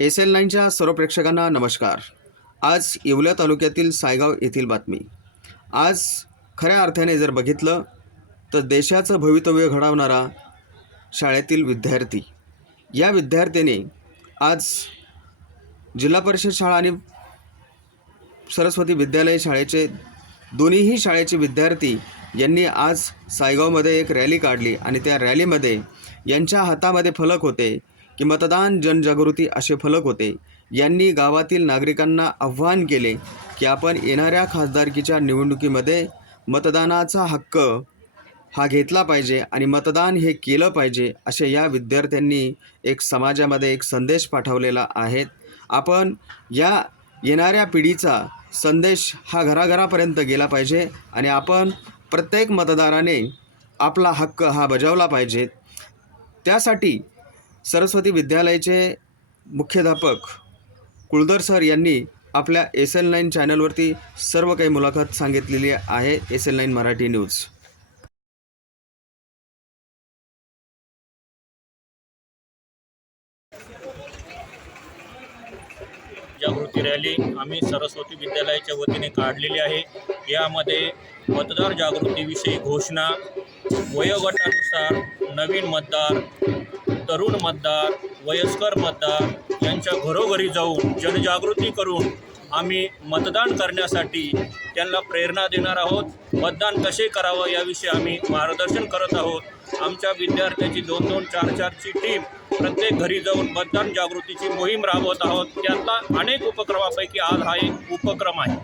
S L नाईनच्या सर्व प्रेक्षकांना नमस्कार. आज येवल्या तालुक्यातील सायगाव येथील बातमी. आज खऱ्या अर्थाने जर बघितलं तर देशाचं भवितव्य घडवणारा शाळेतील विद्यार्थी. या विद्यार्थ्याने आज जिल्हा परिषद शाळा आणि सरस्वती विद्यालय शाळेचे दोन्हीही शाळेचे विद्यार्थी यांनी आज सायगावमध्ये एक रॅली काढली आणि त्या रॅलीमध्ये यांच्या हातामध्ये फलक होते. की मतदान जनजागृती असे फलक होते. यांनी गावातील नागरिकांना आव्हान केले की आपण येणाऱ्या खासदारकीच्या निवडणुकीमध्ये मतदानाचा हक्क हा घेतला पाहिजे आणि मतदान हे केलं पाहिजे असे या विद्यार्थ्यांनी एक समाजामध्ये एक संदेश पाठवलेला आहे. आपण या येणाऱ्या पिढीचा संदेश हा घराघरापर्यंत गेला पाहिजे आणि आपण प्रत्येक मतदाराने आपला हक्क हा बजावला पाहिजे. त्यासाठी सरस्वती विद्यालयाचे मुख्याध्यापक कुळदर सर यांनी आपल्या एस एल नाईन चॅनलवरती सर्व काही मुलाखत सांगितलेली आहे. S L nine Marathi news Jagruti rally आम्ही सरस्वती विद्यालयाच्या वतीने काढलेली आहे. यामध्ये मतदार जागृतीविषयी घोषणा वयोगटानुसार नवीन मतदार तरुण मतदार वयस्कर मतदार यांच्या घरोघरी जाऊन जनजागृती करून आम्ही मतदान करण्यासाठी त्यांना प्रेरणा देणार आहोत. मतदान कसे करावं याविषयी आम्ही मार्गदर्शन करत आहोत. आमच्या विद्यार्थ्याची दोन दोन चार चारची टीम प्रत्येक घरी जाऊन मतदान जागृतीची मोहीम राबवत आहोत. त्यातला अनेक उपक्रमापैकी आज हा एक उपक्रम आहे.